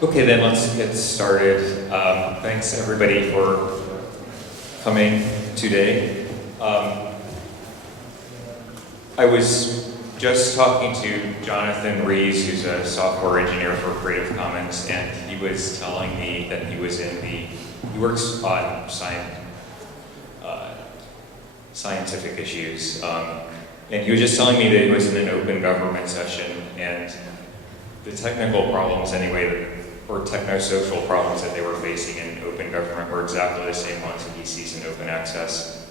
Okay, then let's get started. Thanks everybody for coming today. I was just talking to Jonathan Rees, who's a software engineer for Creative Commons, and he was telling me that he was he works on scientific issues, and he was just telling me that he was in an open government session, and the technical problems anyway, or techno-social problems that they were facing in open government were exactly the same ones that he sees in open access.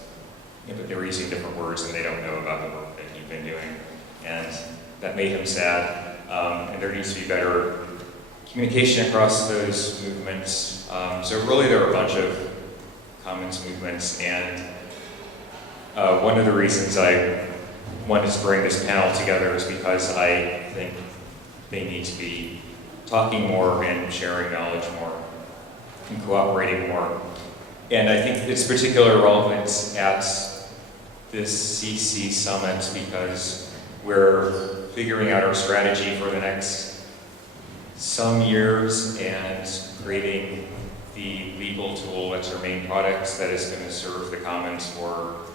Yeah, but they were using different words and they don't know about the work that he'd been doing. And that made him sad. And there needs to be better communication across those movements. So really there are a bunch of commons movements, and one of the reasons I wanted to bring this panel together is because I think they need to be talking more and sharing knowledge more and cooperating more. And I think it's particularly relevant at this CC Summit because we're figuring out our strategy for the next some years and creating the legal tool that's our main product that is going to serve the Commons for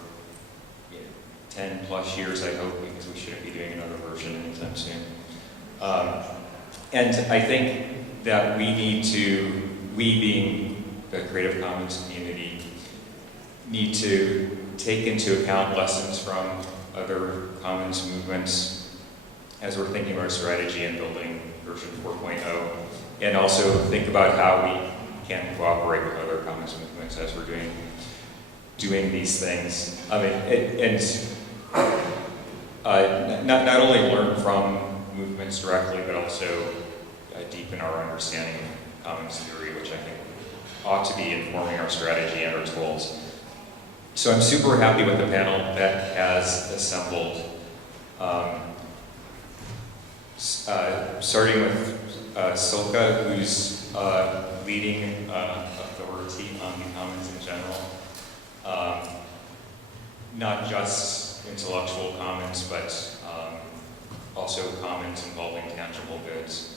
10 plus years, I hope, because we shouldn't be doing another version anytime soon. And I think that we being the Creative Commons community, need to take into account lessons from other Commons movements as we're thinking about our strategy and building version 4.0, and also think about how we can cooperate with other Commons movements as we're doing these things. I mean, not only learn from movements directly, but also deepen our understanding of Commons theory, which I think ought to be informing our strategy and our tools. So I'm super happy with the panel that has assembled, starting with Silke, who's leading authority on the Commons in general. Not just intellectual commons, but also commons involving tangible goods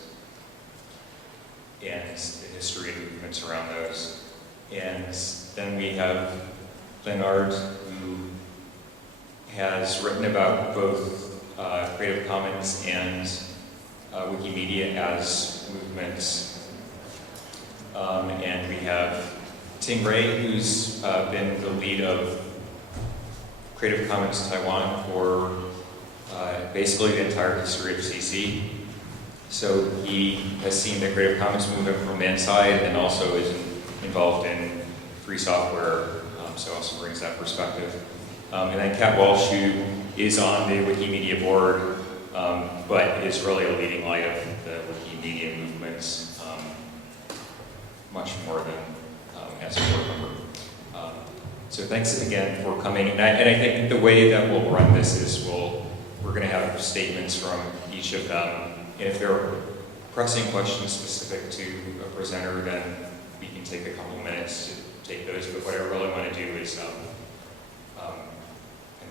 and the history and movements around those. And then we have Leonard, who has written about both Creative Commons and Wikimedia as movements. And we have Ting Ray, who's been the lead of Creative Commons Taiwan for basically the entire history of CC. So he has seen the Creative Commons movement from the inside and also is involved in free software, so also brings that perspective. And then Kat Walsh, who is on the Wikimedia board, but is really a leading light of the Wikimedia movements, much more than as a board member. So thanks again for coming. And I think the way that we'll run this is we're going to have statements from each of them. And if there are pressing questions specific to a presenter, then we can take a couple minutes to take those. But what I really want to do is kind of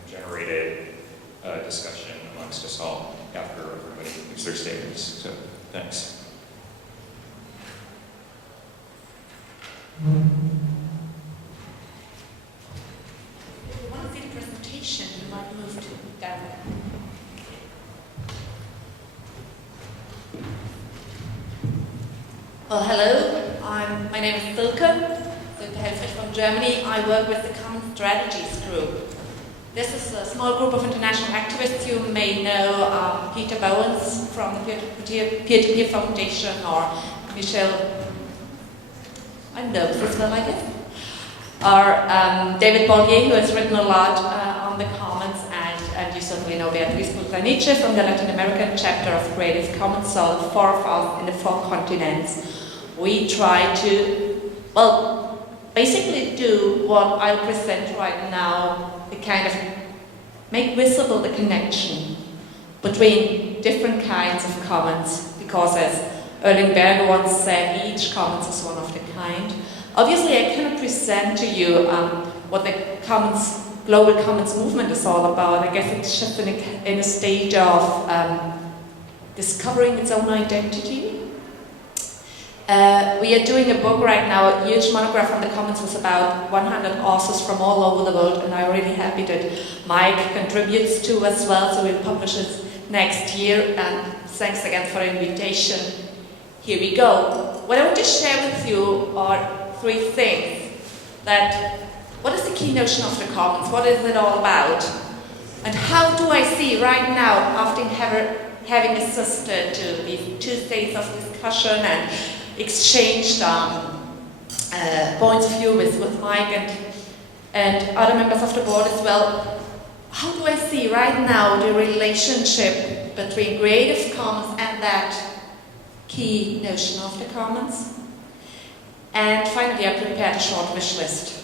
generate a discussion amongst us all after everybody gives their statements. So thanks. If you want to see the presentation, you might move to down there. Well, hello. My name is Silke Helswig from Germany. I work with the Common Strategies Group. This is a small group of international activists. You may know Peter Bowens from the Peer-to-Peer Foundation, or Michelle, I know this well, I guess, or David Bollier, who has written a lot on the Commons, and you certainly know Beatriz Butraniche from the Latin American chapter of Creative Commons, so 4 of us in the 4 continents. We try to, well, basically do what I'll present right now, the kind of make visible the connection between different kinds of commons, because as Erling Berger once said, each commons is one of the kind. Obviously, I cannot present to you what the global commons movement is all about. I guess it's just in a stage of discovering its own identity. We are doing a book right now, a huge monograph on the Commons with about 100 authors from all over the world, and I'm really happy that Mike contributes to as well, so we'll publish it next year, and thanks again for the invitation. Here we go. What I want to share with you are three things. What is the key notion of the Commons? What is it all about? And how do I see right now, after having assisted to these 2 days of discussion and exchanged points of view with Mike and other members of the board as well, how do I see right now the relationship between Creative Commons and that key notion of the Commons? And finally, I prepared a short wish list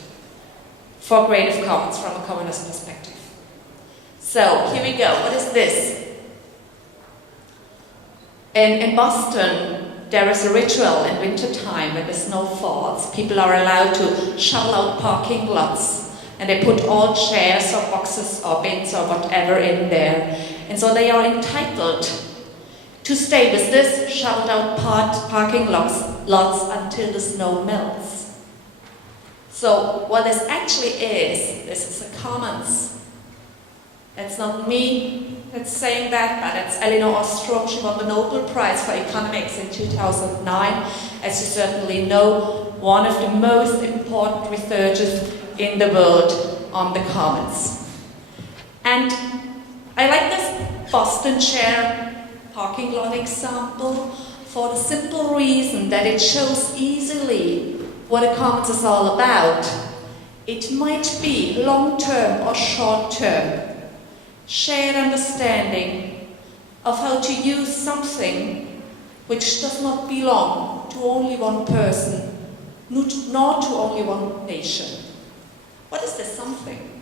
for Creative Commons from a communist perspective. So, here we go. What is this? In Boston, there is a ritual in wintertime when the snow falls. People are allowed to shovel out parking lots, and they put all chairs or boxes or bins or whatever in there. And so they are entitled to stay with this shoveled out parking lots until the snow melts. So what this actually is, this is a commons. It's not me that's saying that, but it's Elinor Ostrom. She won the Nobel Prize for Economics in 2009. As you certainly know, one of the most important researchers in the world on the commons. And I like this Boston chair parking lot example for the simple reason that it shows easily what a commons is all about. It might be long-term or short-term. Shared understanding of how to use something which does not belong to only one person, nor to only one nation. What is this something?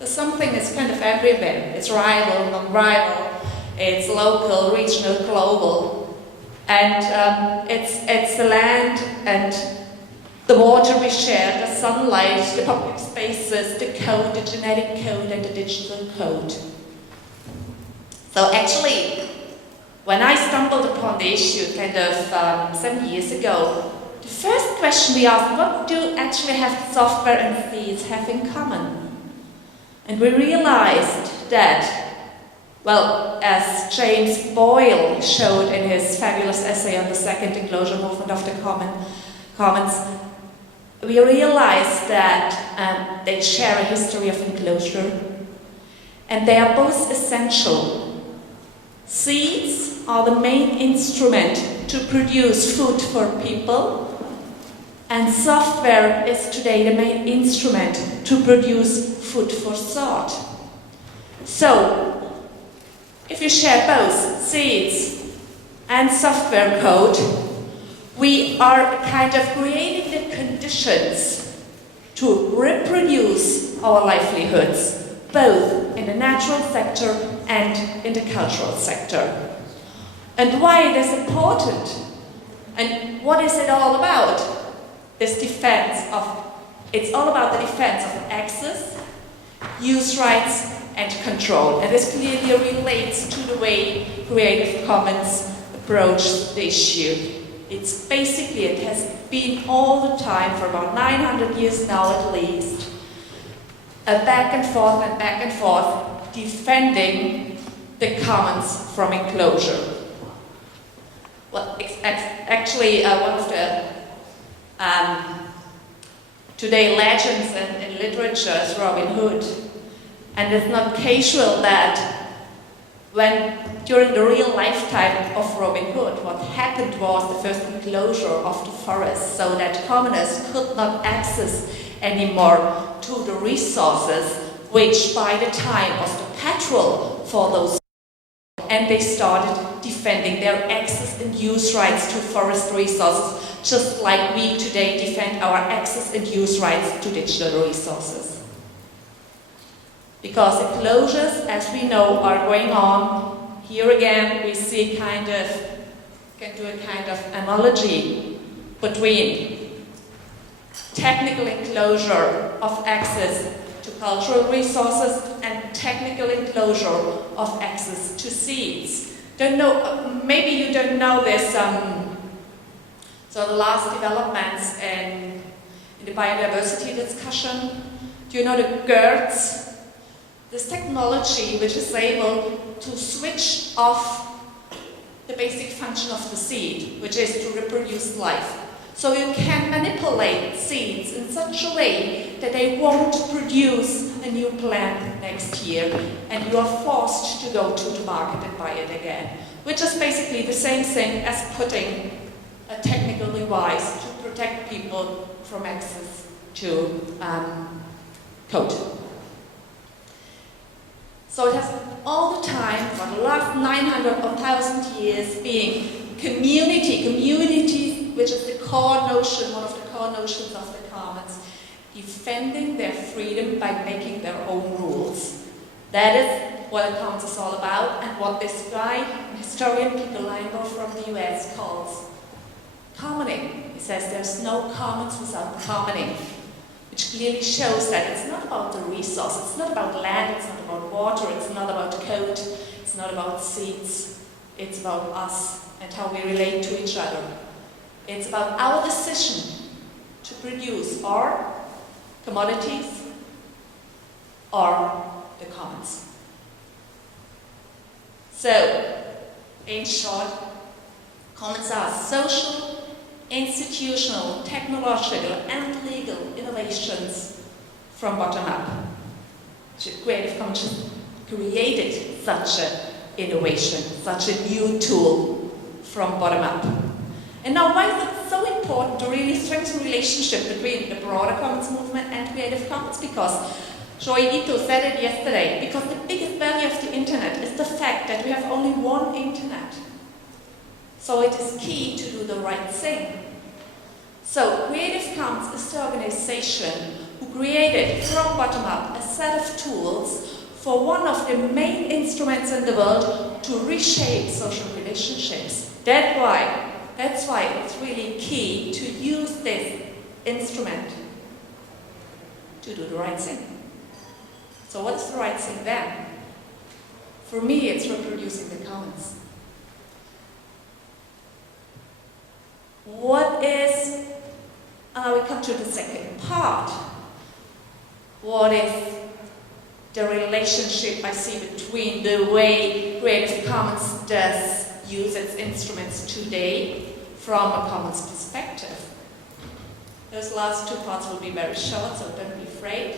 The something is kind of everywhere. It's rival, non-rival, it's local, regional, global. And it's the land and the water we share, the sunlight, the public spaces, the code, the genetic code, and the digital code. So actually, when I stumbled upon the issue 7 years ago, the first question we asked, what do actually have software and seeds have in common? And we realized that, well, as James Boyle showed in his fabulous essay on the second enclosure movement of the Commons, we realized that they share a history of enclosure, and they are both essential. Seeds are the main instrument to produce food for people, and software is today the main instrument to produce food for thought. So, if you share both seeds and software code, we are kind of creating the conditions to reproduce our livelihoods, both in the natural sector and in the cultural sector. And why it is important, and what is it all about? It's all about the defense of access, use rights, and control. And this clearly relates to the way Creative Commons approach the issue. It's basically, it has been all the time, for about 900 years now at least, a back and forth defending the commons from enclosure. Well, actually, one of the today legends in literature is Robin Hood. And it's not casual that during the real lifetime of Robin Hood, what happened was the first enclosure of the forest, so that commoners could not access anymore to the resources, which by the time was the petrol for those, and they started defending their access and use rights to forest resources, just like we today defend our access and use rights to digital resources. Because enclosures, as we know, are going on. Here again, we see can do a kind of analogy between technical enclosure of access to cultural resources and technical enclosure of access to seeds. Maybe you don't know this So the last developments in the biodiversity discussion, do you know the GERDS? This technology which is able to switch off the basic function of the seed, which is to reproduce life. So you can manipulate seeds in such a way that they won't produce a new plant next year, and you are forced to go to the market and buy it again, which is basically the same thing as putting a technical device to protect people from access to code. So it has all the time, for the last 900 or 1,000 years, being community, which is the core notion, one of the core notions of the commons, defending their freedom by making their own rules. That is what the commons is all about, and what this guy, historian Peter Leinbach from the US, calls commoning. He says there's no commons without commoning, which clearly shows that it's not about the resource, it's not about land, it's not about water, it's not about code, it's not about seeds, it's about us and how we relate to each other. It's about our decision to produce our commodities or the commons. So, in short, commons are social, institutional, technological, and legal innovations from bottom up. Creative Commons created such an innovation, such a new tool from bottom up. And now, why is it so important to really strengthen the relationship between the broader commons movement and Creative Commons? Because Joy Ito said it yesterday, because the biggest value of the internet is the fact that we have only one internet. So it is key to do the right thing. So Creative Commons is the organization who created from bottom up a set of tools for one of the main instruments in the world to reshape social relationships. That's why it's really key to use this instrument to do the right thing. So what's the right thing then? For me, it's reproducing the commons. What is, we come to the second part. What is the relationship I see between the way Creative Commons does use its instruments today from a commons perspective? Those last two parts will be very short, so don't be afraid.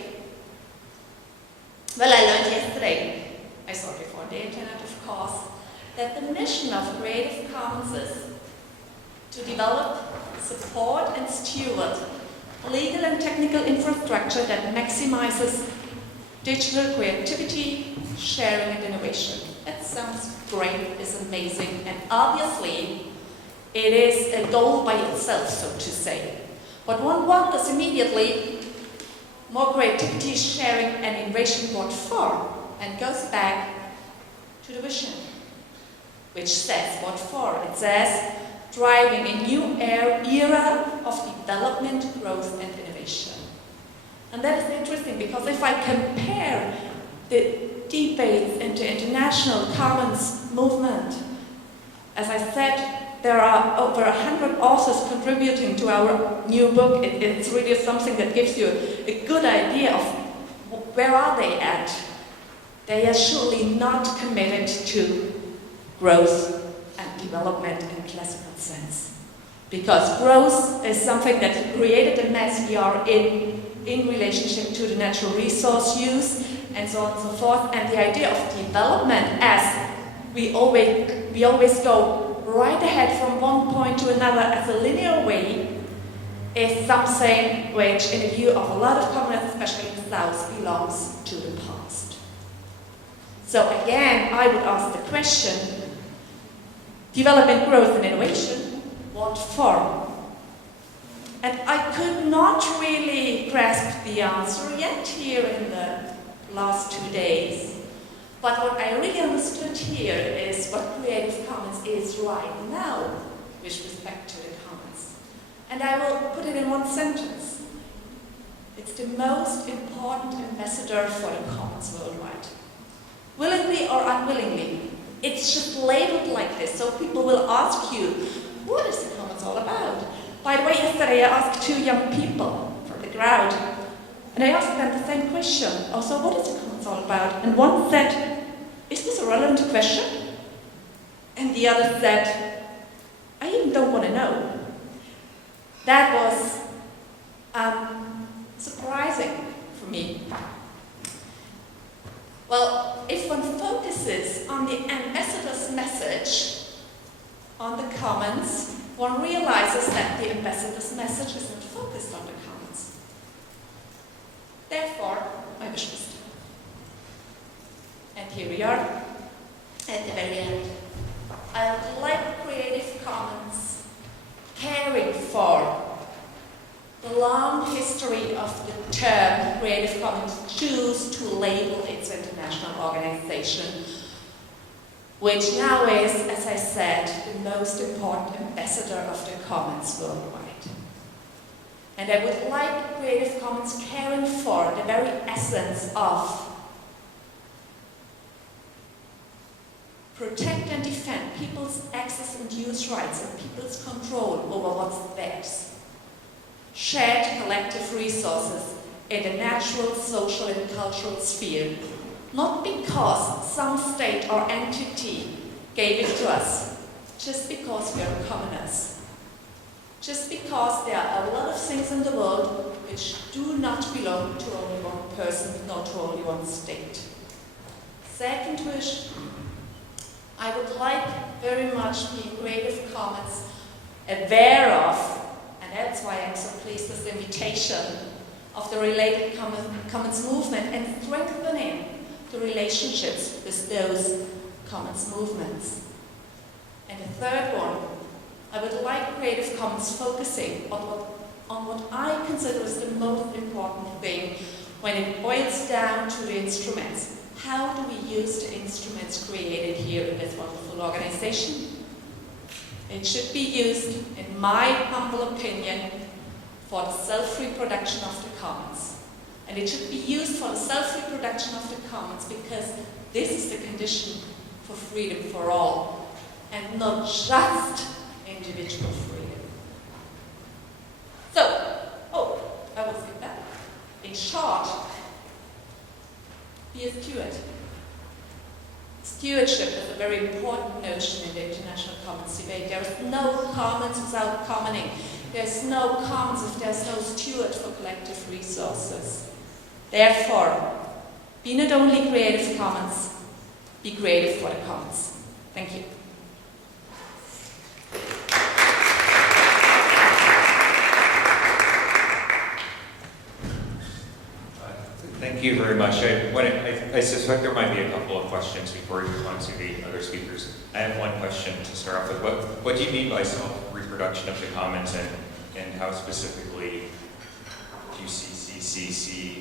Well, I learned yesterday, I saw it before on the internet, of course, that the mission of Creative Commons is to develop, support, and steward legal and technical infrastructure that maximizes digital creativity, sharing, and innovation. That sounds great, it's amazing, and obviously it is a goal by itself, so to say. But one wonders immediately, more creativity, sharing, and innovation, what for? And goes back to the vision, which says what for? It says driving a new era of development, growth, and innovation. And that is interesting because if I compare the debates in the international commons movement, as I said, there are over 100 authors contributing to our new book. It's really something that gives you a good idea of where are they at. They are surely not committed to growth and development in classical sense. Because growth is something that created the mess we are in relationship to the natural resource use, and so on and so forth. And the idea of development, as we always go right ahead from one point to another as a linear way, is something which, in the view of a lot of communists, especially in the South, belongs to the past. So again, I would ask the question, development, growth, and innovation, what for? And I could not really grasp the answer yet here in the last 2 days. But what I really understood here is what Creative Commons is right now with respect to the commons. And I will put it in one sentence. It's the most important ambassador for the commons worldwide. Willingly or unwillingly, it's just labeled like this, so people will ask you, what is the commons all about? By the way, yesterday I asked 2 young people from the crowd, and I asked them the same question. Also, what is the commons all about? And one said, is this a relevant question? And the other said, I even don't want to know. That was surprising for me. Well, if one focuses on the ambassador's message on the commons, one realizes that the ambassador's message is not focused on the commons. Therefore, my wish list. And here we are, at the very end. I would like Creative Commons caring for the long history of the term Creative Commons choose to label its international organization, which now is, as I said, the most important ambassador of the commons worldwide. And I would like Creative Commons caring for the very essence of protect and defend people's access and use rights and people's control over what's theirs. Shared collective resources in the natural, social and cultural sphere, not because some state or entity gave it to us, just because we are commoners. Just because there are a lot of things in the world which do not belong to only one person, nor to only one state. Second wish, I would like very much the Creative Commons aware of, and that's why I'm so pleased with the invitation, of the related commons movement and strengthening the relationships with those commons movements. And the third one, I would like Creative Commons focusing on what I consider is the most important thing when it boils down to the instruments. How do we use the instruments created here in this wonderful organization? It should be used, in my humble opinion, for the self-reproduction of the commons. And it should be used for the self-reproduction of the commons because this is the condition for freedom for all, and not just individual freedom. So, I will skip that. In short, be a steward. Stewardship is a very important notion in the international commons debate. There is no commons without commoning. There's no commons if there's no steward for collective resources. Therefore, be not only Creative Commons, be creative for the commons. Thank you. Thank you very much. I suspect there might be a couple of questions before we move on to the other speakers. I have one question to start off with. What do you mean by self-reproduction of the commons, and how specifically do you see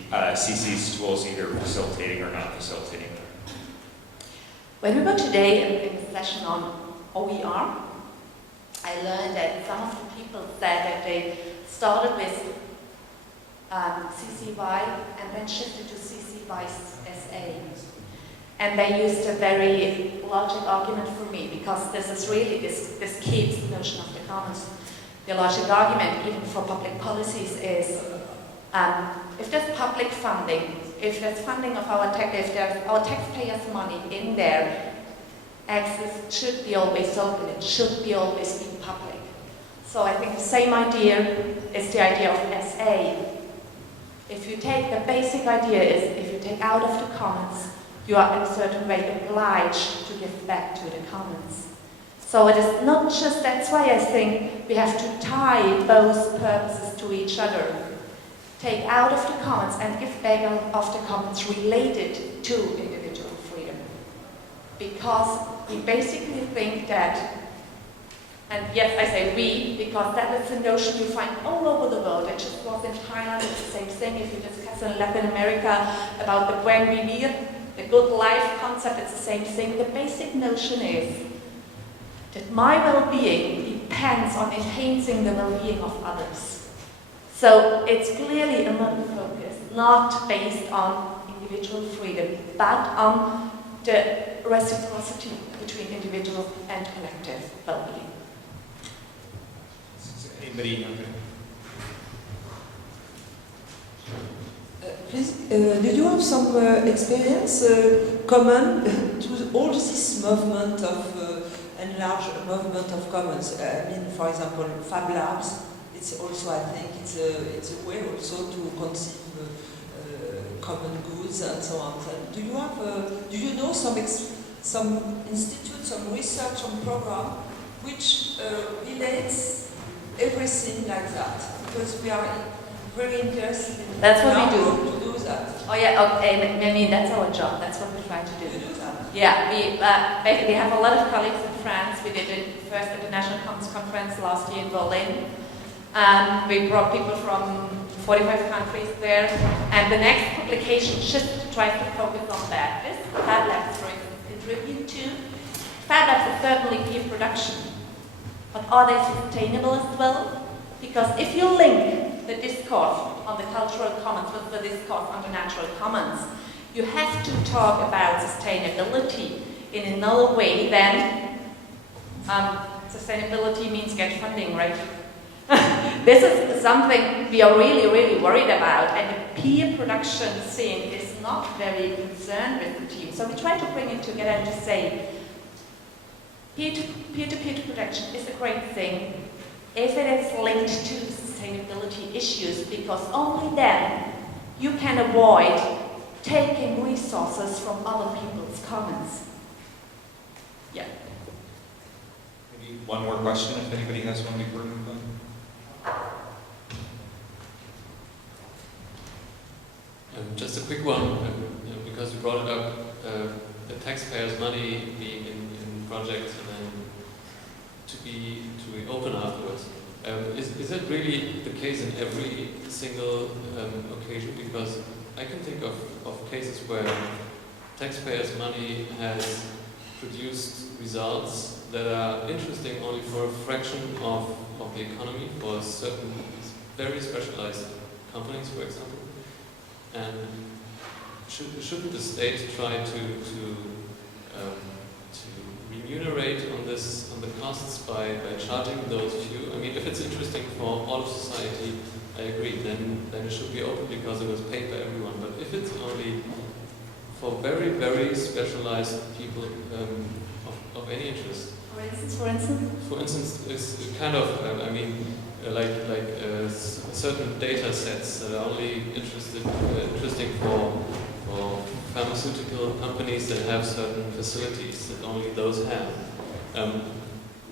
CC's tools either facilitating or not facilitating that? When we were today in the session on OER, I learned that some of the people said that they started with CCY and then shifted to CCY SA. And they used a very logic argument for me, because this is really, this keeps the notion of the commons. The logic argument, even for public policies, is if there's public funding, if there's funding of our taxpayers' money in there, access should be always open, it should be always be public. So I think the same idea is the idea of SA. If you take the basic idea is, if you take out of the commons, you are in a certain way obliged to give back to the commons. So it is not just, that's why I think we have to tie both purposes to each other. Take out of the commons and give back of the commons related to individual freedom. Because we basically think that, and yes, I say we, because that is a notion you find all over the world. It just was in Thailand, it's the same thing. If you discuss in Latin America about the buen vivir, the good life concept, it's the same thing. The basic notion is that my well-being depends on enhancing the well-being of others. So it's clearly another focus, not based on individual freedom, but on the reciprocity between individual and collective well-being. Anybody have it? Please, do you have some experience common to all this movement of enlarged movement of commons? I mean, for example, Fab Labs. It's also, I think, it's a way also to conceive common goods and so on. And do you know some institute, some research, some program which relates everything like that? Because we are very interested in That's what we do. to do that. Oh yeah, okay, I mean, that's our job, that's what we try to do. You do that? Yeah, we basically have a lot of colleagues in France. We did the first International Commons Conference last year in Berlin. We brought people from 45 countries there, and the next publication just tries to focus on that. This Fab Labs, for instance, contribute to. Fab Labs is certainly peer production, but are they sustainable as well? Because if you link the discourse on the cultural commons with the discourse on the natural commons, you have to talk about sustainability in another way than sustainability means get funding, right? This is something we are really, really worried about, and the peer production scene is not very concerned with the team. So we try to bring it together and to say, peer-to-peer production is a great thing if it is linked to sustainability issues, because only then you can avoid taking resources from other people's commons. Yeah. Maybe one more question, if anybody has one before we move on. Just a quick one, because you brought it up, the taxpayers' money being in projects and then to be open afterwards. Is that really the case in every single occasion? Because I can think of cases where taxpayers' money has produced results that are interesting only for a fraction of the economy, for certain very specialized companies, for example. And shouldn't the state try to remunerate on the costs by charging those few? I mean, if it's interesting for all of society, I agree. Then it should be open because it was paid by everyone. But if it's only for very, very specialized people of any interest. For instance, it's kind of certain data sets that are only interesting for pharmaceutical companies that have certain facilities that only those have.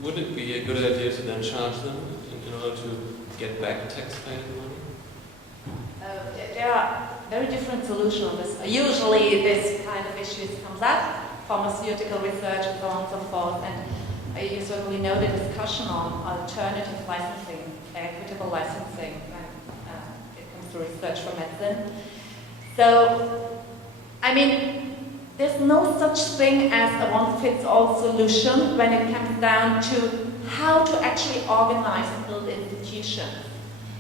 Would it be a good idea to then charge them in order to get back taxpayer money? There are very different solutions on this. Usually this kind of issues comes up, pharmaceutical research and so on and so forth, and you certainly know the discussion on alternative licensing, equitable licensing, when it comes to research for medicine. So, I mean, there's no such thing as a one-fits-all solution when it comes down to how to actually organize and build institutions.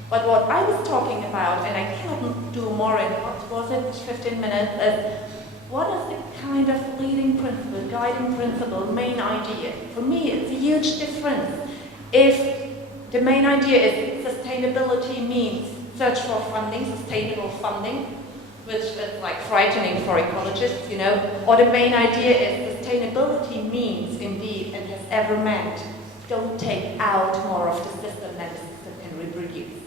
But what I was talking about, and I cannot do more in, what was it, 15 minutes, is what is the kind of leading principle, guiding principle, main idea? For me, it's a huge difference. If the main idea is sustainability means search for funding, sustainable funding, which is like frightening for ecologists, you know, or the main idea is sustainability means indeed and has ever meant don't take out more of the system than the system can reproduce.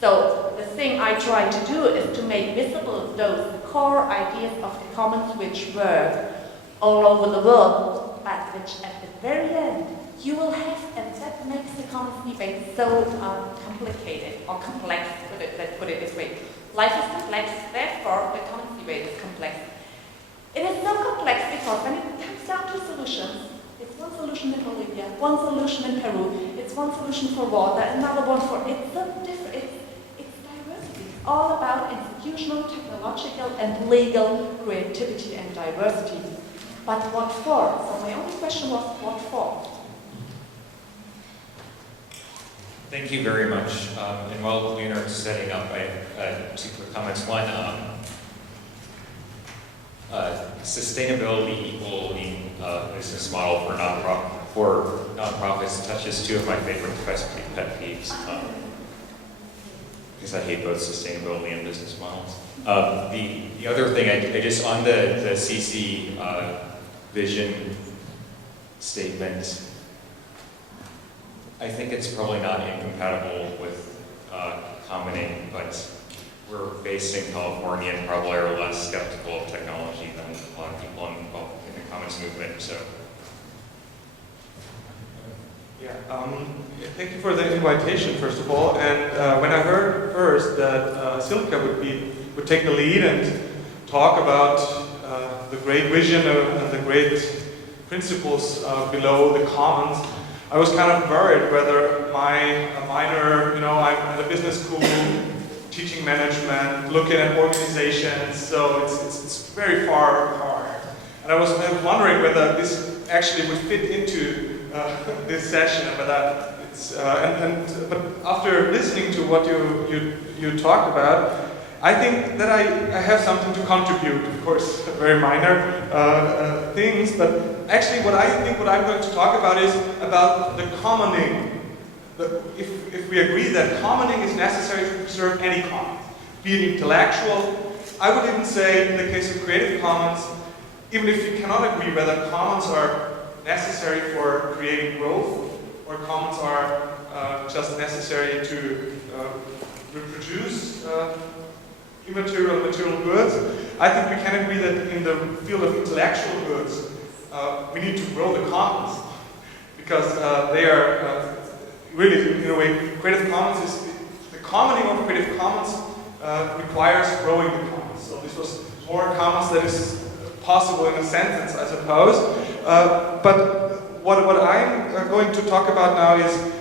So the thing I try to do is to make visible those core ideas of the commons which work all over the world, but which at the very end you will have, and that makes the commons debate so complicated or complex, let's put it this way. Life is complex, therefore the commons debate is complex. It is so complex because when it comes down to solutions, it's one solution in Bolivia, one solution in Peru, it's one solution for water, another one for, it's so different, it's diversity. It's all about institutional, technological, and legal creativity and diversity. But what for? So my only question was, what for? Thank you very much. And while Leonard's setting up, I have two quick comments. One, sustainability equaling business model for for nonprofits touches two of my favorite pet peeves. Because I hate both sustainability and business models. The other thing, I just, on the CC vision statement, I think it's probably not incompatible with commenting, but we're based in California and probably are less skeptical of technology than a lot of people involved in the commons movement, so. Yeah, thank you for the invitation, first of all. And when I heard first that Silke would take the lead and talk about the great vision and the great principles below the commons, I was kind of worried whether my minor, I'm at a business school, teaching management, looking at organizations, so it's very far apart. And I was wondering whether this actually would fit into this session, but but after listening to what you talked about, I think that I have something to contribute. Of course, very minor things, but actually, what I'm going to talk about is about the commoning. If we agree that commoning is necessary to preserve any commons, be it intellectual, I would even say in the case of Creative Commons, even if you cannot agree whether commons are necessary for creating growth, or commons are just necessary to reproduce immaterial and material goods, I think we can agree that in the field of intellectual goods, we need to grow the commons, because they are really, in a way, Creative Commons is, the commoning of Creative Commons requires growing the commons. So this was more commons that is possible in a sentence, I suppose. But what I'm going to talk about now is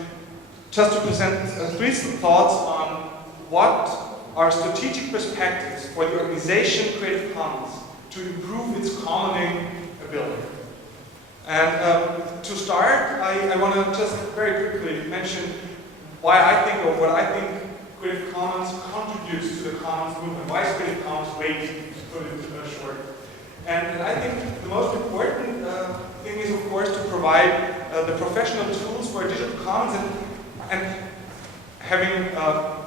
just to present three thoughts on what are strategic perspectives for the organization Creative Commons to improve its commoning ability. And to start, I want to just very quickly mention why I think, or what I think Creative Commons contributes to the commons movement. Why is Creative Commons great, to put it short? And I think the most important thing is, of course, to provide the professional tools for digital commons. And having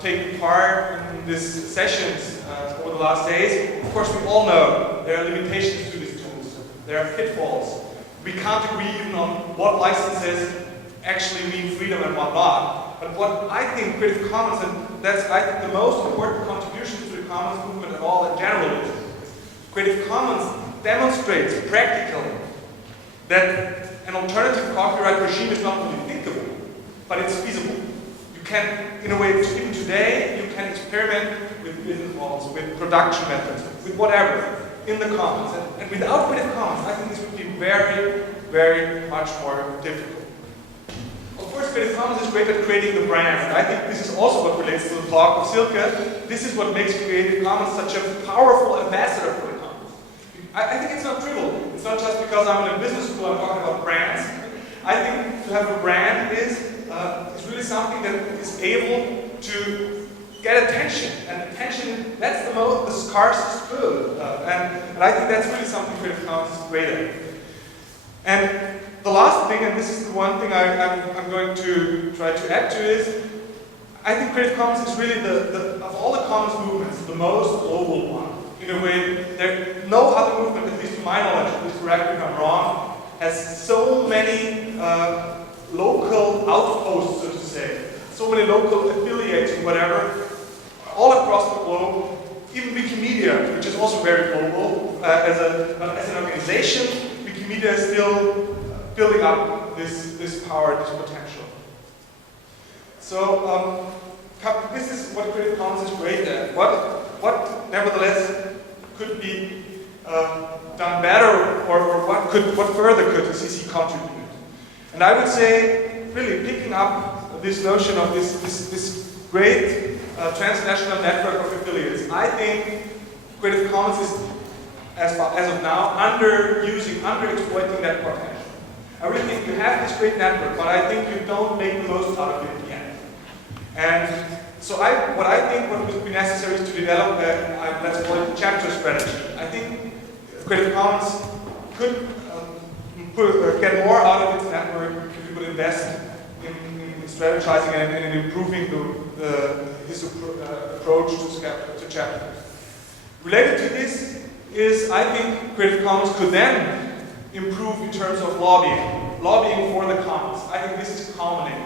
taken part in these sessions over the last days, of course, we all know there are limitations to these tools. There are pitfalls. We can't agree even on what licenses actually mean freedom and what not. But what I think Creative Commons, and that's, I think, the most important contribution to the commons movement at all in general is, Creative Commons demonstrates practically that an alternative copyright regime is not only thinkable, but it's feasible. You can, in a way, even today, you can experiment with business models, with production methods, with whatever, in the commons. And without Creative Commons, I think this would be very, very much more difficult. Of course, Creative Commons is great at creating the brand, and I think this is also what relates to the talk of Silke. This is what makes Creative Commons such a powerful ambassador for the commons. I think it's not trivial. It's not just because I'm in a business school I'm talking about brands. I think to have a brand is really something that is able to get attention, and attention, that's the scarcest good. And I think that's really something Creative Commons is great at. And the last thing, and this is the one thing I'm going to try to add to, is I think Creative Commons is really of all the commons movements, the most global one. In a way, no other movement, at least to my knowledge, please correct me if I'm wrong, has so many local outposts, so to say, so many local affiliates and whatever, all across the globe. Even Wikimedia, which is also very global, as an organization, Wikimedia is still building up this power, this potential. So this is what Creative Commons is great at. What nevertheless could be done better, or what further could the CC contribute? And I would say, really picking up this notion of this great transnational network of affiliates, I think Creative Commons is, as of now, underexploiting that potential. I really think you have this great network, but I think you don't make the most out of it yet. And so what would be necessary is to develop let's call it a chapter strategy. I think Creative Commons could get more out of its network strategizing and improving his approach to chapters. Related to this is, I think, Creative Commons could then improve in terms of lobbying for the commons. I think this is commoning,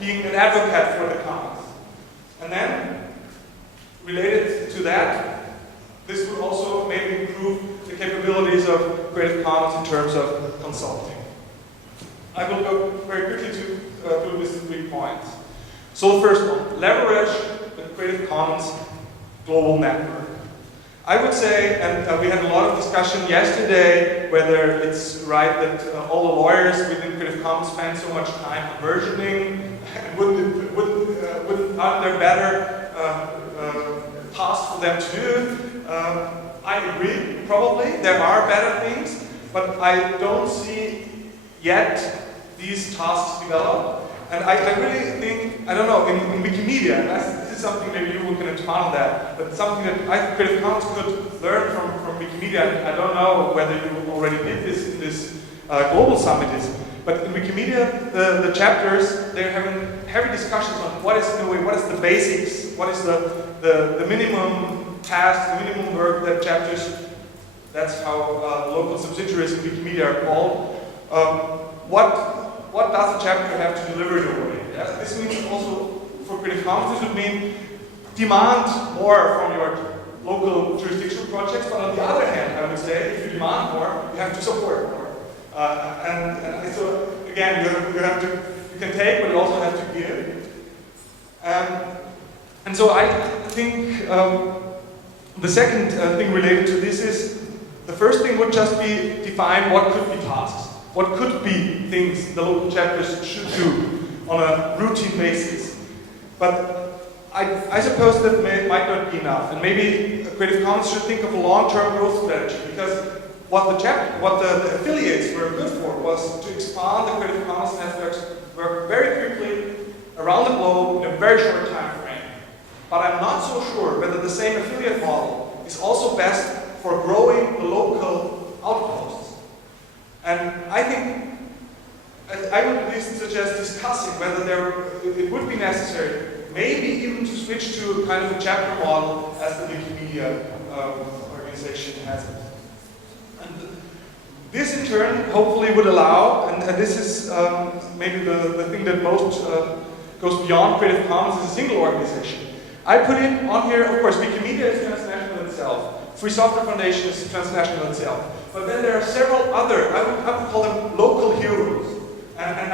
being an advocate for the commons. And then, related to that, this would also maybe improve the capabilities of Creative Commons in terms of consulting. I will go very quickly through these 3 points. So the first one, leverage the Creative Commons global network. I would say, and we had a lot of discussion yesterday, whether it's right that all the lawyers within Creative Commons spend so much time on versioning, aren't there better tasks for them to do? I agree, probably, there are better things, but I don't see yet these tasks develop. And I really think, I don't know, in Wikimedia, this is something maybe you can expand on that, but something that I think Creative Commons could learn from Wikimedia. I don't know whether you already did this in this global summit, but in Wikimedia, the chapters, they're having heavy discussions on what is the basics, what is the minimum task, the minimum work that chapters, that's how local subsidiaries in Wikimedia are called. What does a chapter have to deliver in a way? Yeah? This means also, for Creative Commons, this would mean demand more from your local jurisdiction projects, but on the other hand, I would say, if you demand more, you have to support more. And so, again, you can take, but you also have to give. And so I think the second thing related to this is, the first thing would just be define what could be tasks. What could be things the local chapters should do on a routine basis. But I suppose that might not be enough. And maybe Creative Commons should think of a long-term growth strategy, because what the affiliates were good for was to expand the Creative Commons networks, work very quickly around the globe in a very short time frame. But I'm not so sure whether the same affiliate model is also best for growing the local outposts. And I think, I would at least suggest discussing whether it would be necessary, maybe even to switch to kind of a chapter model as the Wikimedia organization has it. And this in turn hopefully would allow, and this is maybe the thing that most goes beyond Creative Commons, is a single organization. I put in on here, of course, Wikimedia is transnational itself. Free Software Foundation is transnational itself. But then there are several other, I would call them local heroes. And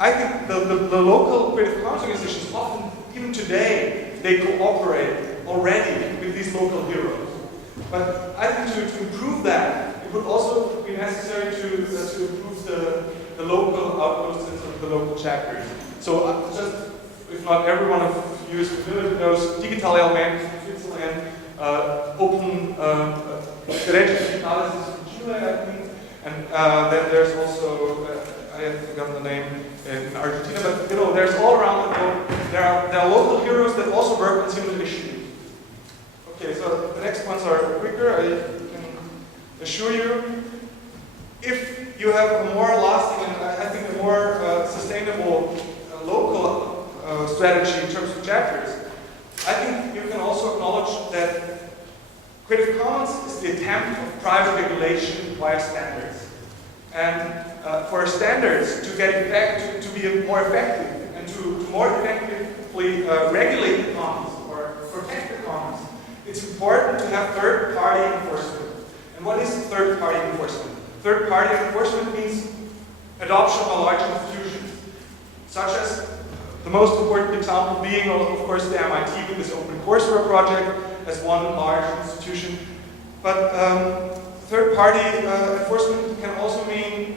I think the local Creative Commons organizations often, even today, they cooperate already with these local heroes. But I think to improve that, it would also be necessary to improve the local outposts and the local chapters. So just, if not everyone of you is familiar with those, Digital Element from Switzerland, Open Editado from Chile, I think, and then there's also, I have forgotten the name, in Argentina, but there's all around the globe, there are local heroes that also work on similar issues. Okay, so the next ones are quicker, I can assure you. If you have a more lasting, and I think a more sustainable local strategy in terms of chapters, I think you can also acknowledge that Creative Commons is the attempt of private regulation via standards. And for standards to get effect, to be more effective and to more effectively regulate the commons or protect the commons, it's important to have third-party enforcement. And what is third-party enforcement? Third-party enforcement means adoption by large institutions, such as the most important example being, of course, the MIT with this OpenCourseware project as one large institution. But third-party enforcement can also mean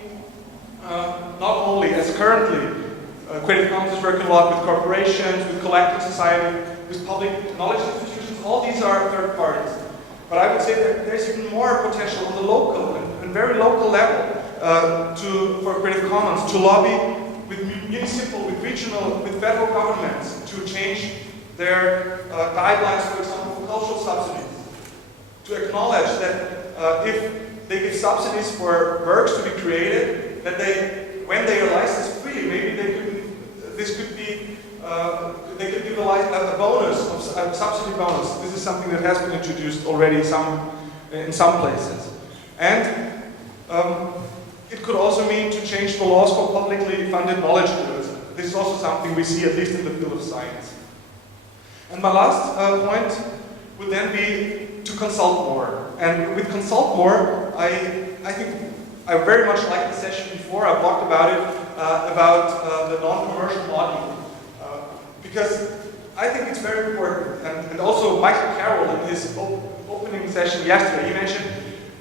not only, as currently, Creative Commons is working a lot with corporations, with collective society, with public knowledge institutions. All these are third parties. But I would say that there's even more potential on the local and very local level for Creative Commons to lobby with municipal, with regional, with federal governments to change their guidelines, for example, for cultural subsidies. To acknowledge that if they give subsidies for works to be created, that they, when when they are license free, maybe this could be, they could give a bonus, a subsidy bonus. This is something that has been introduced already in some places. And it could also mean to change the laws for publicly funded knowledge goods. This is also something we see, at least in the field of science. And my last point would then be to consult more. And with consult more, I think I very much like the session before. I've talked about it, about the non-commercial model. Because I think it's very important. And also Michael Carroll in his opening session yesterday, he mentioned,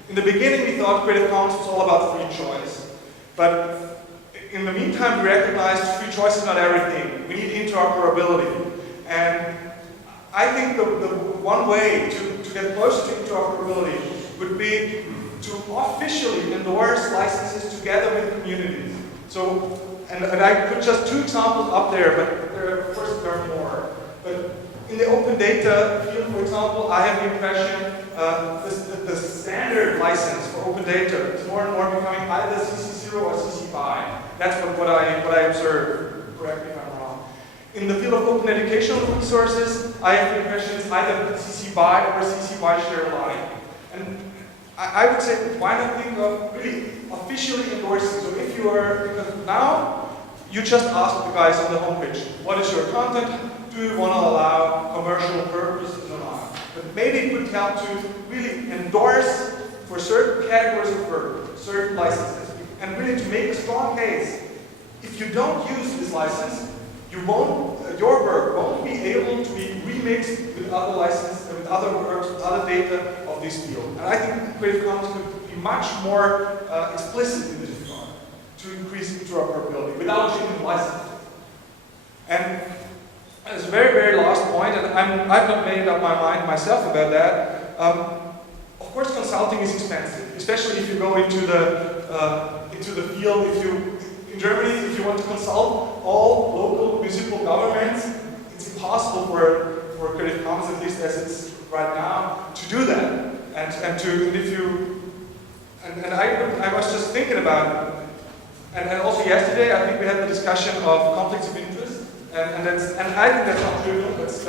in the beginning we thought Creative Commons was all about free choice. But in the meantime we recognized free choice is not everything. We need interoperability. And I think the one way to get closer to interoperability would be to officially endorse licenses together with communities. So, and I put just 2 examples up there, but of course there are more. But in the open data field, for example, I have the impression the standard license for open data is more and more becoming either CC0 or CC BY. That's what I observed. Correct me if I'm wrong. In the field of open educational resources, I have the impression it's either CC BY or CC BY share line. And I would say, why not think of really officially endorsing? So if you are, because now you just ask the guys on the homepage, what is your content? Do you want to allow commercial purposes or not? But maybe it would help to really endorse for certain categories of work, certain licenses, and really to make a strong case. If you don't use this license, you won't, your work won't be able to be remixed with other licenses, with other works, with other data of this field. And I think Creative Commons could be much more explicit in this regard to increase interoperability without changing the license. And as a very, very last point, and I've not made up my mind myself about that, of course consulting is expensive, especially if you go into the field. In Germany, if you want to consult all local municipal governments, it's impossible for Creative Commons, at least as it's right now, to do that. I was just thinking about it. And also yesterday, I think we had the discussion of conflicts of interest, and I think that's not trivial. That's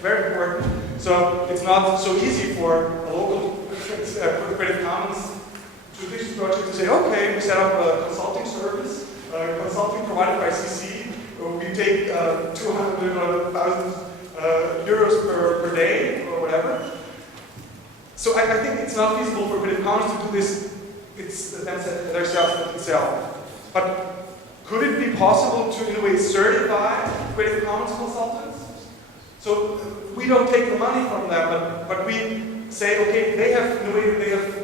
very important. So it's not so easy for a local Creative Commons tradition project to say, okay, we set up a consulting service. Consulting provided by CC, we take 200 or 1,000 euros per day or whatever. So I think it's not feasible for Creative Commons to do this itself. But could it be possible to, in a way, certify Creative Commons consultants? So we don't take the money from them, but we say, okay, they have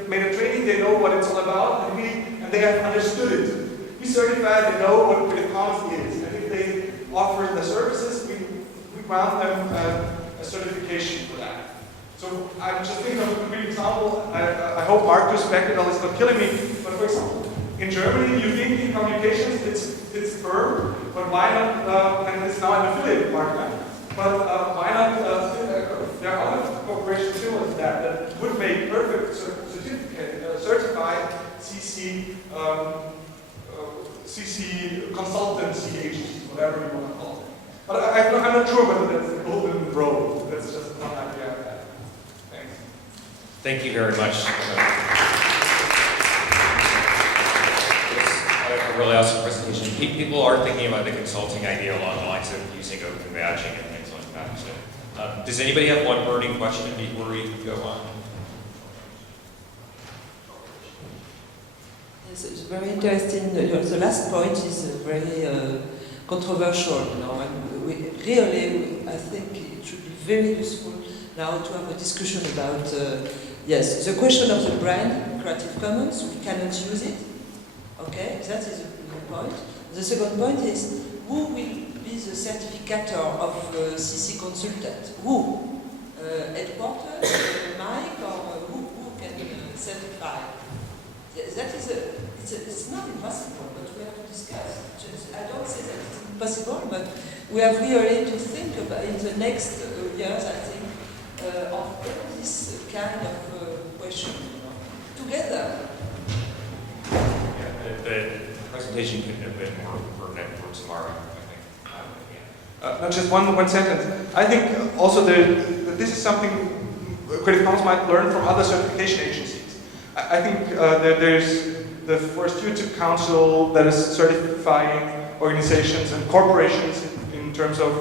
made a training, they know what it's all about, and they have understood it. We certify they know what Creative Commons is, and if they offer the services, we grant them a certification for that. So I'm just thinking of a concrete example. I hope Marcus Beckedal is not killing me, but for example, in Germany, you think in communications it's firm, but why not, and it's now an affiliate partner, but why not, there are other corporations similar to that would make perfect certified CC consultancy agencies, whatever you want to call it. But I'm not sure whether that's the golden road. That's just one idea of that. Thanks. Thank you very much. A really awesome presentation. People are thinking about the consulting idea along the lines of using open badging and things like that. So, does anybody have one burning question before we go on? Yes, it's very interesting. The last point is very controversial now, and I think it should be very useful now to have a discussion about yes, the question of the brand Creative Commons. We cannot use it. Okay, that is the point. The second point is who will be the certificator of CC consultant? Who? Headquarters, Mike, or who can certify? That is it's not impossible, but we have to discuss. I don't say that it's impossible, but we have really to think about in the next years, I think, of all this kind of question together. The presentation couldn't have been more pertinent for tomorrow, I think. No, just one sentence. I think also that this is something Creative Commons might learn from other certification agencies. I think that there's the Forest Stewardship Council that is certifying organizations and corporations in terms of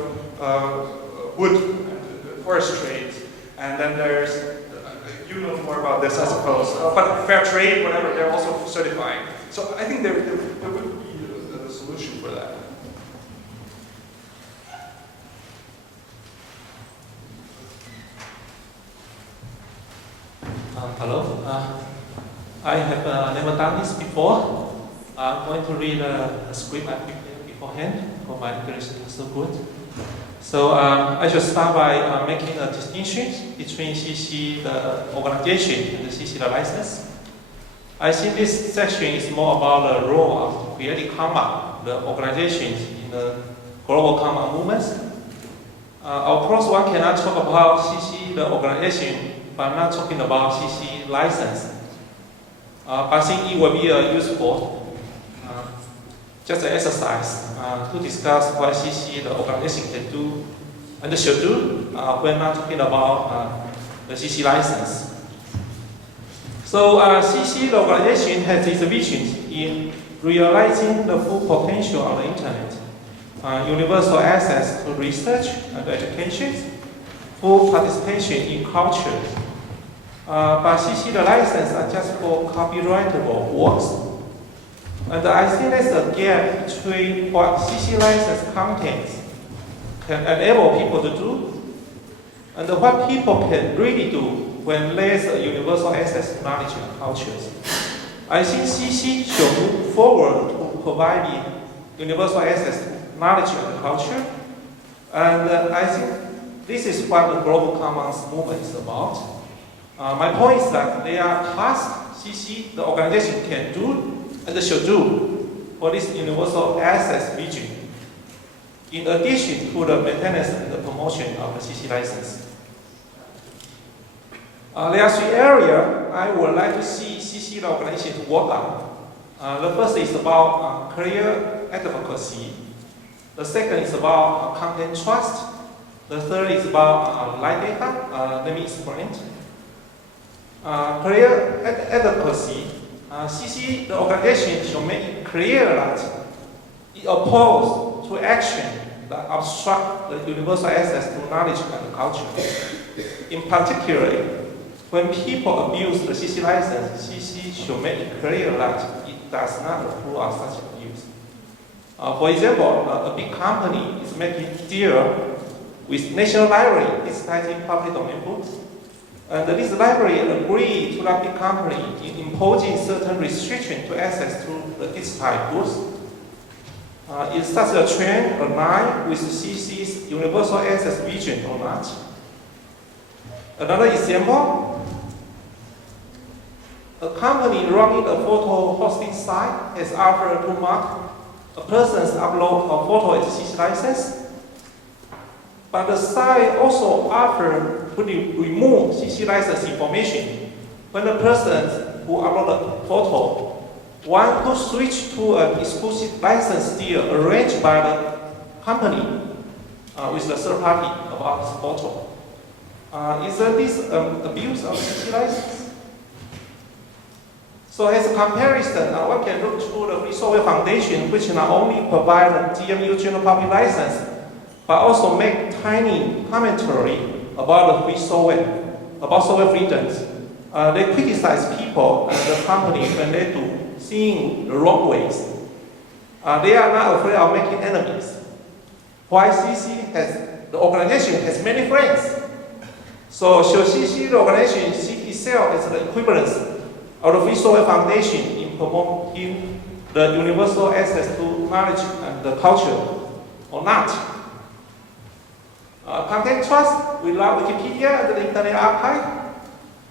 wood and forest trade. And then there's, you know more about this, I suppose, but fair trade, whatever, they're also certifying. So I think there would be a solution for that. Hello. I have never done this before. I'm going to read a script I prepared beforehand, because my English is not so good. So I should start by making a distinction between CC, the organization, and the CC, the license. I think this section is more about the role of Creative Commons, the organizations in the global common movements. Of course, one cannot talk about CC, the organization, but I'm not talking about CC license. I think it will be useful, just an exercise, to discuss what CC, the organization, can do and should do when not talking about the CC license. So CC, the organization, has its vision in realizing the full potential of the Internet, universal access to research and education, full participation in culture. But CC, the license are just for copyrightable works. And I think there's a gap between what CC license contains can enable people to do and what people can really do when there's a universal access to knowledge and cultures. I think CC should move forward to providing universal access to knowledge and culture. And I think this is what the global commons movement is about. My point is that there are tasks CC, the organization, can do and should do for this universal access vision, in addition to the maintenance and the promotion of the CC license. There are three areas I would like to see CC, the organization, work on. The first is about clear advocacy. The second is about content trust. The third is about live data. Let me explain. Clear advocacy. CC, the organization, should make it clear that it opposes to action that obstruct the universal access to knowledge and culture. In particular, when people abuse the CC license, CC should make it clear that it does not approve of such abuse. For example, a big company is making a deal with National Library digitizing public domain books. And this library agreed to that big company in imposing certain restrictions to access to the digitized books. Is such a trend aligned with CC's universal access vision or not? Another example, a company running a photo hosting site has offered to mark a person's upload of photo as CC license. But the site also offered to remove CC license information when the person who uploaded the photo want to switch to an exclusive license deal arranged by the company with the third party about his photo. Is this abuse of CC license? So as a comparison, one can look to the Free Software Foundation, which not only provide the GMU general public license, but also make tiny commentary about the free software, about software freedoms. They criticize people and the company when they do seeing the wrong ways. They are not afraid of making enemies. While CC the organization has many friends. So should CC, the organization, see itself as the equivalence of the Free Software Foundation in promoting the universal access to knowledge and the culture, or not? Content trust, we love Wikipedia and the Internet Archive.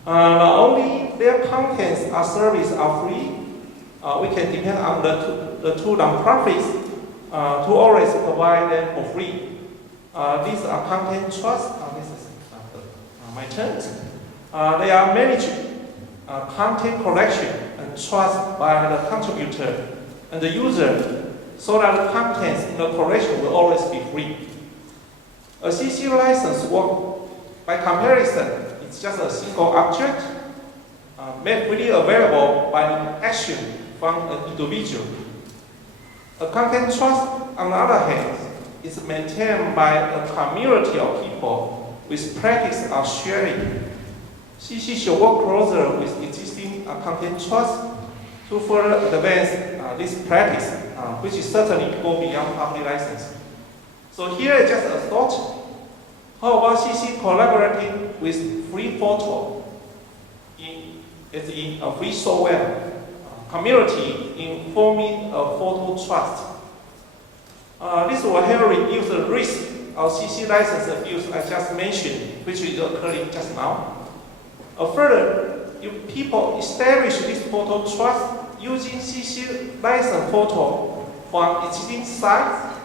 Not only their contents or services are free, we can depend on the two nonprofits to always provide them for free. These are content trust. This is my turn. They are managed content collection and trust by the contributor and the user, so that the contents in the collection will always be free. A CC license work by comparison, it's just a single object made freely available by an action from an individual. A content trust, on the other hand, is maintained by a community of people with practice of sharing. CC should work closer with existing content trust to further advance this practice, which is certainly go beyond public license. So here is just a thought. How about CC collaborating with free photo in a free software community in forming a photo trust? This will help reduce the risk of CC license abuse I just mentioned, which is occurring just now. Further, if people establish this photo trust using CC license photo from existing sites,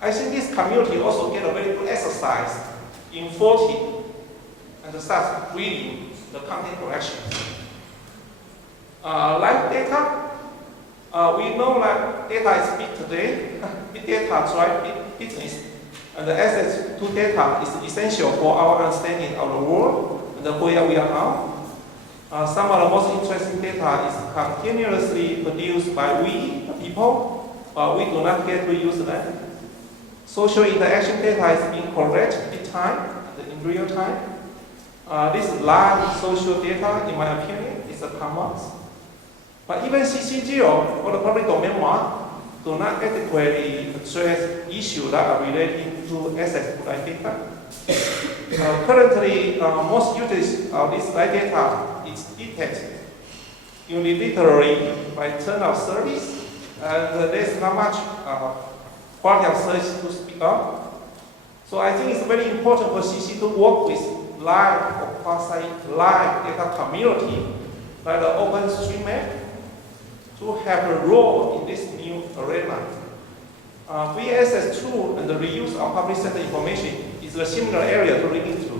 I think this community also get a very good exercise in enforcing and start reading the content collection. Like data, we know that data is big today. Big data drives big business, and the access to data is essential for our understanding of the world and where we are now. Some of the most interesting data is continuously produced by we, the people, but we do not get to use them. Social interaction data is being collected in time, in real time. This live social data, in my opinion, is a common. But even CC0 or the public domain mark do not adequately address issues that are related to access to live data. Currently, most usage of this live data is detected unilaterally by turn of service, and there's not much quality of service to speak of. So I think it's very important for CC to work with live or quasi-live data community like the OpenStreetMap to have a role in this new arena. Free access to and the reuse of public sector information is a similar area to look into.